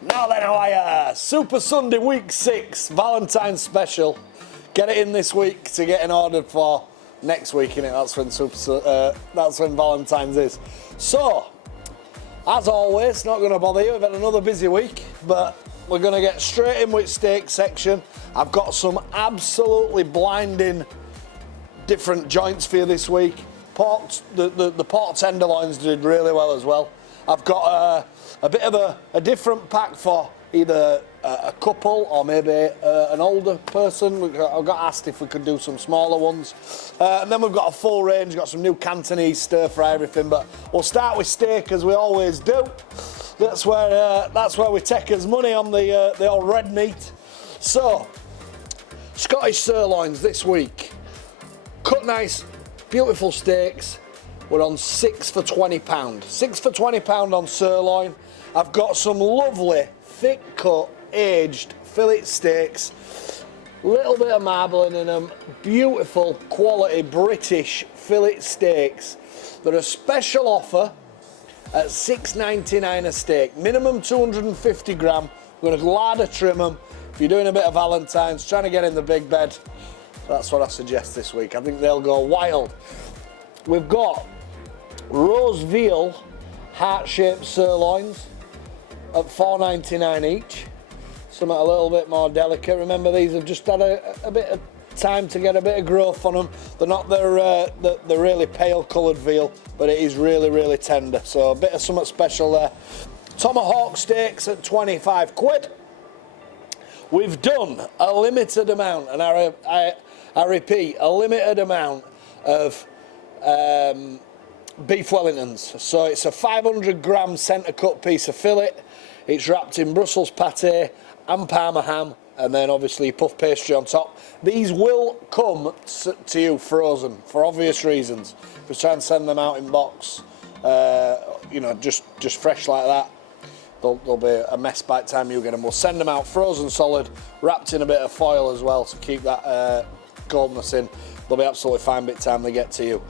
Now then, how Super Sunday Week 6 Valentines special. Get it in this week to get in ordered for next week, innit? That's when Valentines is. So, as always, not going to bother you. We've had another busy week, but we're going to get straight in with steak section. I've got some absolutely blinding different joints for you this week. The pork tenderloins did really well as well. I've got a bit of a different pack for either a couple or maybe an older person. I got asked if we could do some smaller ones. And then we've got a full range, got some new Cantonese Stir Fry, everything. But we'll start with steak as we always do. That's where we take as money on the old red meat. So, Scottish sirloins this week. Cut nice, beautiful steaks. We're on 6 for £20. 6 for £20 on sirloin. I've got some lovely, thick cut, aged fillet steaks. Little bit of marbling in them. Beautiful, quality British fillet steaks. They're a special offer at $6.99 a steak. Minimum 250 gram. We're going to ladder trim them. If you're doing a bit of Valentine's, trying to get in the big bed, that's what I suggest this week. I think they'll go wild. We've got roast veal heart-shaped sirloins at $4.99 each. Something a little bit more delicate. Remember, these have just had a bit of time to get a bit of growth on them. They're not the really pale coloured veal, but it is really, really tender. So a bit of something special there. Tomahawk steaks at 25 quid. We've done a limited amount, and I repeat, a limited amount of beef Wellingtons. So it's a 500 gram centre cut piece of fillet. It's wrapped in Brussels pâté and Parma ham, and then obviously puff pastry on top. These will come to you frozen for obvious reasons. If we try and send them out in box, just fresh like that, they'll be a mess by the time you get them. We'll send them out frozen solid, wrapped in a bit of foil as well to keep that coldness in. They'll be absolutely fine by the time they get to you.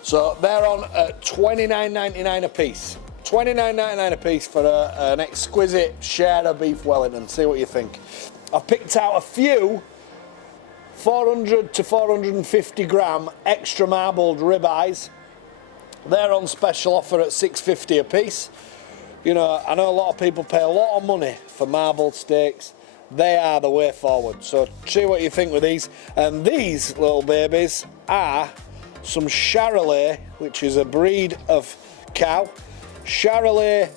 So they're on at $29.99 a piece. $29.99 a piece for an exquisite share of beef Wellington. See what you think. I've picked out a few 400 to 450 gram extra marbled ribeyes. They're on special offer at $6.50 a piece. You know, I know a lot of people pay a lot of money for marbled steaks. They are the way forward. So see what you think with these. And these little babies are some Charolais, which is a breed of cow. Charolais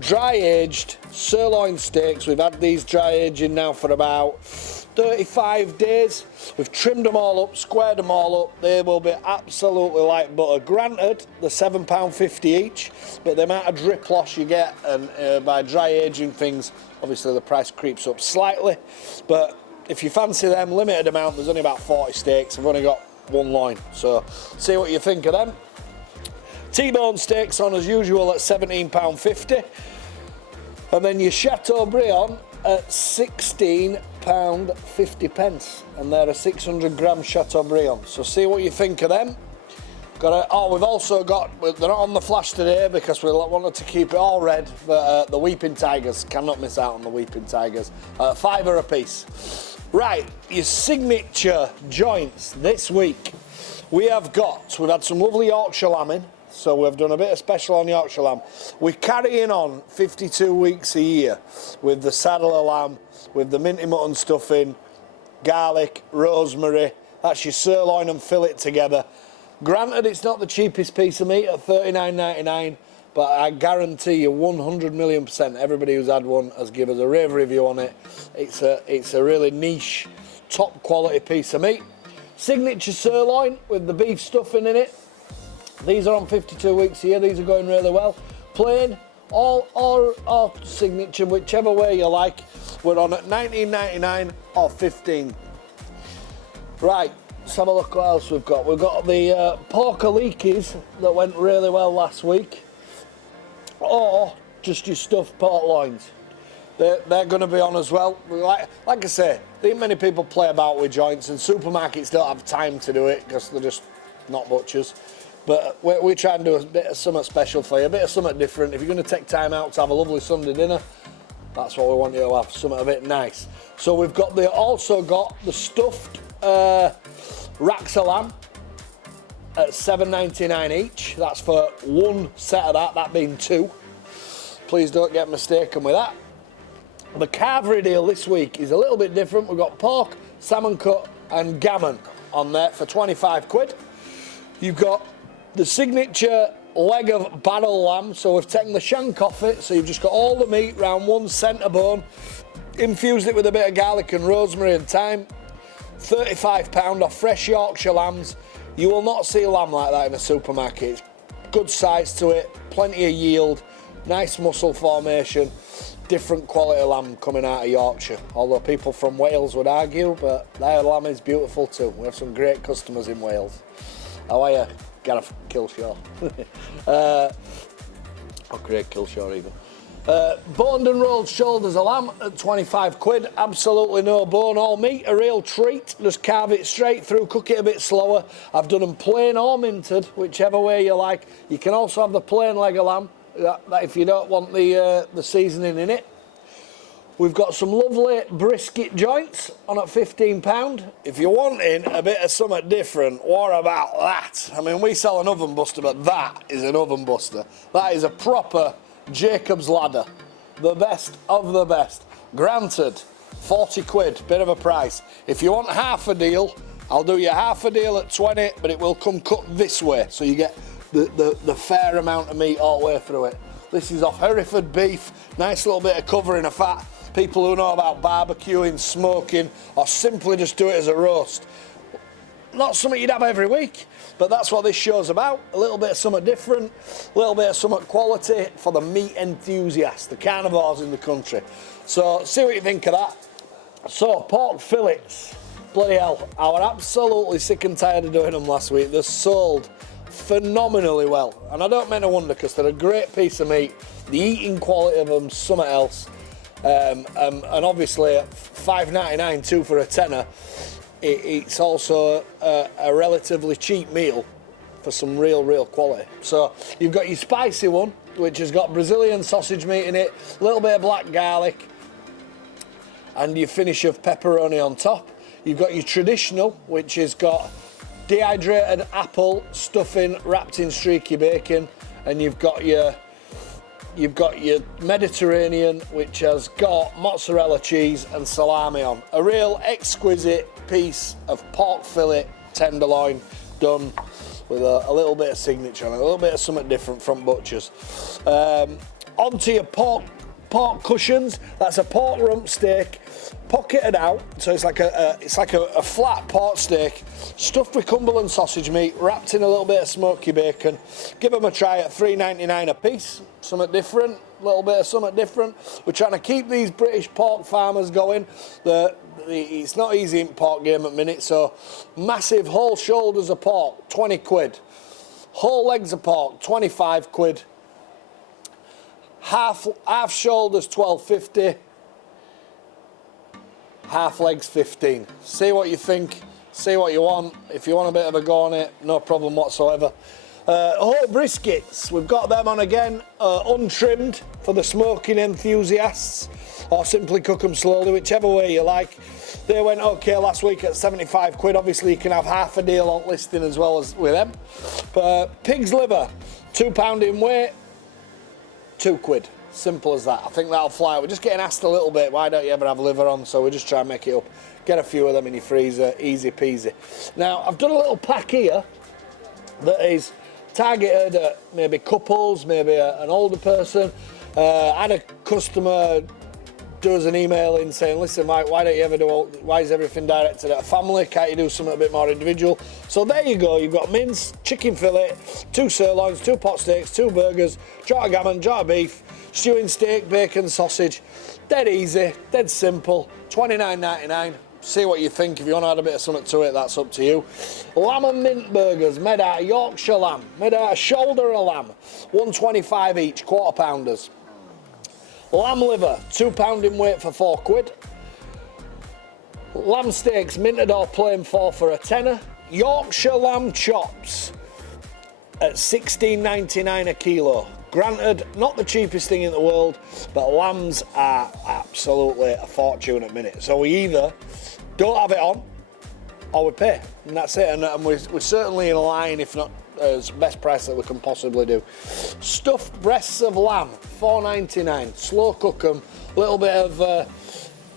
dry-aged sirloin steaks. We've had these dry-aging now for about 35 days. We've trimmed them all up, squared them all up. They will be absolutely like butter. Granted, they're £7.50 each, but the amount of drip loss you get and by dry-aging things, obviously the price creeps up slightly. But if you fancy them, limited amount, there's only about 40 steaks. I've only got one loin, so see what you think of them. T-bone steaks on as usual at £17.50, and then your Chateaubriand at £16.50, and they're a 600 gram Chateaubriand. So see what you think of them. We've also got, they're not on the flash today because we wanted to keep it all red, but the Weeping Tigers, cannot miss out on the Weeping Tigers, £5 a piece. Right, your signature joints this week. We've had some lovely Yorkshire Lamb in, so we've done a bit of special on Yorkshire Lamb. We're carrying on 52 weeks a year with the saddle of lamb, with the minty mutton stuffing, garlic, rosemary. That's your sirloin and fillet together. Granted, it's not the cheapest piece of meat at $39.99, but I guarantee you 100 million %, everybody who's had one has given us a rave review on it. It's a really niche, top quality piece of meat. Signature sirloin with the beef stuffing in it. These are on 52 weeks a year. These are going really well. Plain or signature, whichever way you like. We're on at $19.99 or $15. Right, let's have a look what else we've got. We've got the pork alikis that went really well last week, or just your stuffed pork loins. They're going to be on as well. Like I say, I think many people play about with joints, and supermarkets don't have time to do it because they're just not butchers. But we try and do a bit of something special for you, a bit of something different. If you're going to take time out to have a lovely Sunday dinner, That's what we want you to have, something a bit nice. So we've also got the stuffed racks of lamb at $7.99 each. That's for one set of that being two. Please don't get mistaken with that. The Carvery deal this week is a little bit different. We've got pork, salmon cut and gammon on there for 25 quid. You've got the signature leg of barrel lamb, so we've taken the shank off it, so you've just got all the meat round one centre bone, infused it with a bit of garlic and rosemary and thyme. £35 off fresh Yorkshire lambs. You will not see lamb like that in a supermarket. It's good size to it, plenty of yield, nice muscle formation, different quality lamb coming out of Yorkshire. Although people from Wales would argue, but their lamb is beautiful too. We have some great customers in Wales. How are you? Gareth Kilshaw. Great Kilshaw even. Boned and rolled shoulders of lamb at 25 quid. Absolutely no bone, all meat, a real treat. Just carve it straight through, cook it a bit slower. I've done them plain or minted, whichever way you like. You can also have the plain leg of lamb, that if you don't want the seasoning in it. We've got some lovely brisket joints on at £15. If you're wanting a bit of something different, what about that? I mean, we sell an oven buster, but that is an oven buster. That is a proper Jacobs ladder. The best of the best. Granted, 40 quid, bit of a price. If you want half a deal, I'll do you half a deal at 20, but it will come cut this way, so you get the fair amount of meat all the way through it. This is off Hereford beef, nice little bit of covering of fat. People who know about barbecuing, smoking, or simply just do it as a roast. Not something you'd have every week, but that's what this show's about. A little bit of something different, a little bit of something quality for the meat enthusiasts, the carnivores in the country. So see what you think of that. So pork fillets, bloody hell, I was absolutely sick and tired of doing them last week. They're sold phenomenally well, and I don't mean to wonder because they're a great piece of meat. The eating quality of them's something else. And obviously at $5.99 two for a tenner, it's also a relatively cheap meal for some real quality. So you've got your spicy one, which has got Brazilian sausage meat in it, a little bit of black garlic, and your finish of pepperoni on top. You've got your traditional, which has got dehydrated apple stuffing wrapped in streaky bacon, and you've got your Mediterranean, which has got mozzarella cheese and salami on. A real exquisite piece of pork fillet tenderloin done with a little bit of signature on it, a little bit of something different from butchers. Onto your pork cushions. That's a pork rump steak, pocketed out, so it's like a flat pork steak, stuffed with Cumberland sausage meat, wrapped in a little bit of smoky bacon. Give them a try at $3.99 a piece. Something different, a little bit of something different. We're trying to keep these British pork farmers going. It's not easy in pork game at the minute, so massive whole shoulders of pork, 20 quid. Whole legs of pork, 25 quid. Half shoulders, $12.50. Half legs, $15. See what you think, see what you want. If you want a bit of a go on it, no problem whatsoever. Whole briskets, we've got them on again, untrimmed for the smoking enthusiasts, or simply cook them slowly, whichever way you like. They went okay last week at 75 quid. Obviously you can have half a deal on listing as well as with them. But pig's liver, £2 in weight, 2 quid. Simple as that. I think that'll fly. We're just getting asked a little bit, why don't you ever have liver on? So we just try and make it up. Get a few of them in your freezer, easy peasy. Now, I've done a little pack here that is targeted at maybe couples, maybe an older person. I had a customer do us an email in saying, listen, why don't you ever why is everything directed at a family? Can't you do something a bit more individual? So there you go, you've got mince, chicken fillet, 2 sirloins, 2 pot steaks, 2 burgers, jar of gammon, jar of beef, stewing steak, bacon, sausage. Dead easy, dead simple, $29.99. See what you think. If you want to add a bit of something to it, that's up to you. Lamb and mint burgers made out of Yorkshire lamb, made out of shoulder of lamb, $1.25 each, quarter pounders. Lamb liver, £2 in weight for 4 quid. Lamb steaks, minted or plain 4 for a tenner. Yorkshire lamb chops, at £16.99 a kilo. Granted, not the cheapest thing in the world, but lambs are absolutely a fortune at the minute. So we either don't have it on, or we pay, and that's it. And we're certainly in line, if not as best price that we can possibly do. Stuffed breasts of lamb, £4.99. Slow cook them, little bit of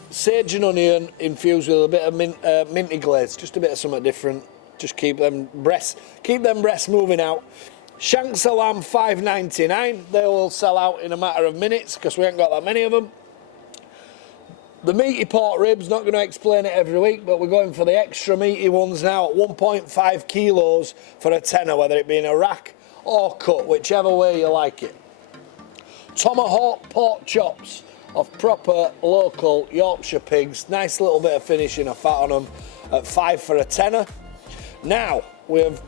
sage and onion infused with a bit of minty glaze, just a bit of something different. Just keep them breasts moving out. Shanks of lamb, £5.99. They will sell out in a matter of minutes because we ain't got that many of them. The meaty pork ribs, not going to explain it every week, but we're going for the extra meaty ones now at 1.5 kilos for a tenner, whether it be in a rack or cut, whichever way you like it. Tomahawk pork chops of proper local Yorkshire pigs. Nice little bit of finishing of fat on them at 5 for a tenner. Now, we've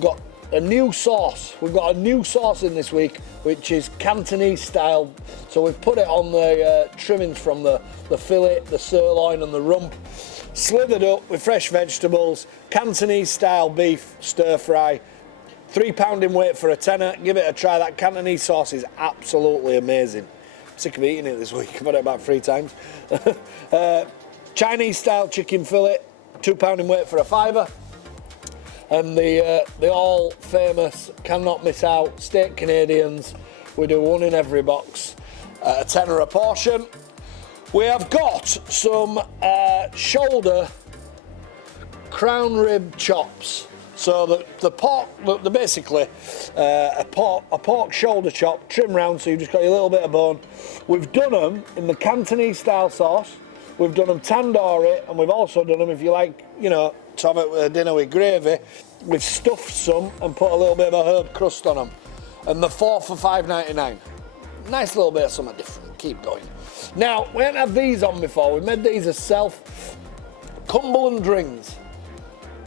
got a new sauce. We've got a new sauce in this week, which is Cantonese style. So we've put it on the trimmings from the fillet, the sirloin and the rump. Slithered up with fresh vegetables. Cantonese style beef stir fry. £3 in weight for a tenner. Give it a try. That Cantonese sauce is absolutely amazing. I'm sick of eating it this week. I've had it about 3 times. Chinese style chicken fillet. £2 in weight for a fiver. And the all famous, cannot miss out, steak Canadians. We do one in every box, a tenner a portion. We have got some shoulder crown rib chops. So the pork, they're basically a pork shoulder chop, trim round, so you've just got your little bit of bone. We've done them in the Cantonese style sauce. We've done them tandoori, and we've also done them, if you like, you know, to have it with a dinner with gravy. We've stuffed some and put a little bit of a herb crust on them. And they're 4 for £5.99. Nice little bit of something different. Keep going. Now, we haven't had these on before. We made these ourselves. Cumberland rings.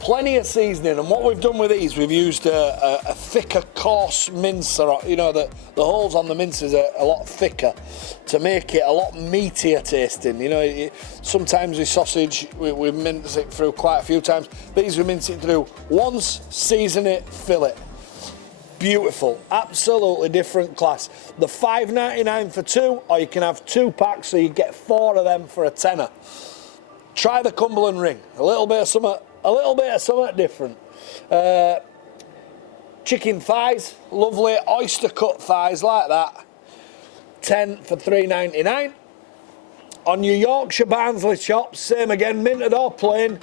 Plenty of seasoning, and what we've done with these, we've used a thicker, coarse mincer. You know, the holes on the mincers are a lot thicker to make it a lot meatier tasting. You know, sometimes with sausage, we mince it through quite a few times. These we mince it through once, season it, fill it. Beautiful, absolutely different class. The £5.99 for 2, or you can have 2 packs, so you get 4 of them for a tenner. Try the Cumberland ring. A little bit of something different. Chicken thighs, lovely oyster cut thighs like that. 10 for £3.99. On your Yorkshire Barnsley chops, same again, minted or plain,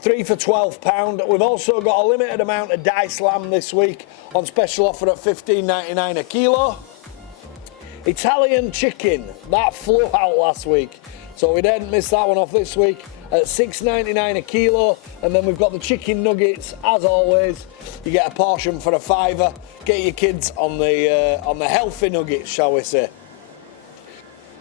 3 for £12. We've also got a limited amount of diced lamb this week on special offer at £15.99 a kilo. Italian chicken, that flew out last week, so we didn't miss that one off this week at £6.99 a kilo. And then we've got the chicken nuggets, as always. You get a portion for a fiver. Get your kids on the healthy nuggets, shall we say.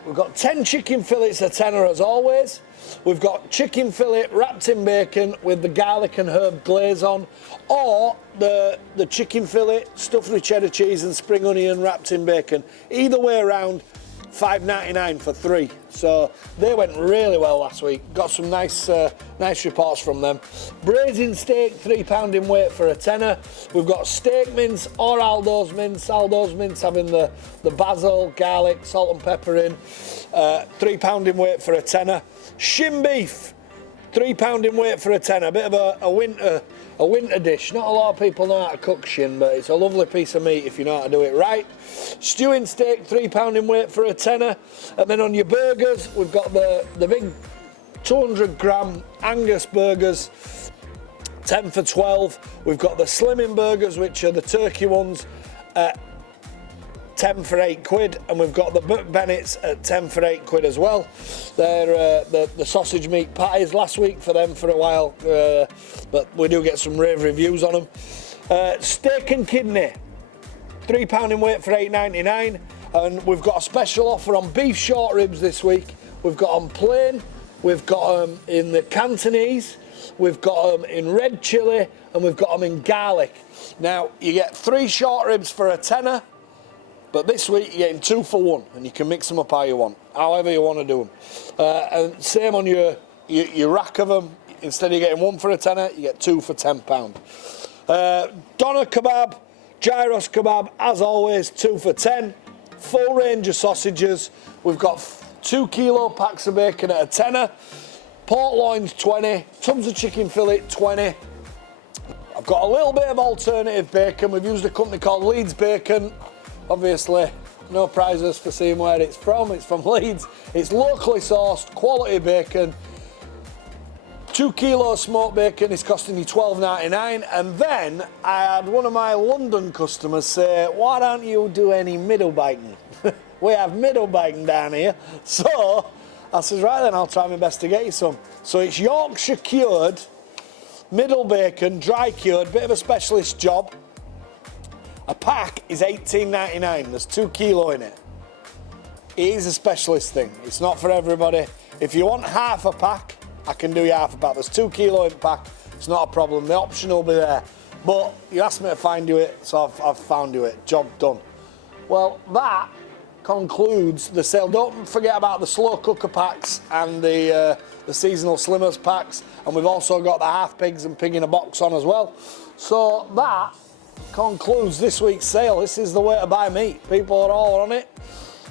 We've got 10 chicken fillets a tenner as always. We've got chicken fillet wrapped in bacon with the garlic and herb glaze on, or the chicken fillet stuffed with cheddar cheese and spring onion wrapped in bacon. Either way around, £5.99 for 3. So they went really well last week. Got some nice reports from them. Braising steak, £3 in weight for a tenner. We've got steak mince or Aldo's mince. Aldo's mince having the basil, garlic, salt and pepper in. £3 in weight for a tenner. Shin beef, £3 in weight for a tenner. A bit of a winter dish. Not a lot of people know how to cook shin, but it's a lovely piece of meat if you know how to do it right. Stewing steak, £3 in weight for a tenner. And then on your burgers, we've got the big 200 gram Angus burgers, 10 for 12. We've got the slimming burgers, which are the turkey ones, at 10 for £8, and we've got the McBennetts at 10 for £8 as well. They're the sausage meat patties last week for them for a while, but we do get some rave reviews on them. Steak and kidney, £3 in weight for £8.99, and we've got a special offer on beef short ribs this week. We've got them plain, we've got them in the Cantonese, we've got them in red chilli, and we've got them in garlic. Now, you get 3 short ribs for a tenner, but this week you're getting 2 for 1, and you can mix them up how you want, however you want to do them. And same on your rack of them. Instead of getting 1 for a tenner, you get 2 for £10. Doner kebab, Gyros kebab, as always, 2 for £10. Full range of sausages. We've got 2 kilo packs of bacon at a tenner. Pork loins, 20. Tubs of chicken fillet, 20. I've got a little bit of alternative bacon. We've used a company called Leeds Bacon. Obviously, no prizes for seeing where it's from. It's from Leeds. It's locally sourced, quality bacon. 2 kilos smoked bacon is costing you £12.99. And then I had one of my London customers say, why don't you do any middle bacon? We have middle bacon down here. So I says, right then, I'll try my best to get you some. So it's Yorkshire cured, middle bacon, dry cured, bit of a specialist job. A pack is $18.99. There's 2 kilo in it. It is a specialist thing. It's not for everybody. If you want half a pack, I can do you half a pack. There's 2 kilo in the pack. It's not a problem. The option will be there. But you asked me to find you it, so I've found you it. Job done. Well, that concludes the sale. Don't forget about the slow cooker packs and the seasonal slimmers packs. And we've also got the half pigs and pig in a box on as well. So that concludes this week's sale. This is the way to buy meat. People are all on it.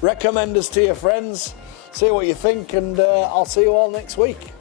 Recommend us to your friends. See what you think, and I'll see you all next week.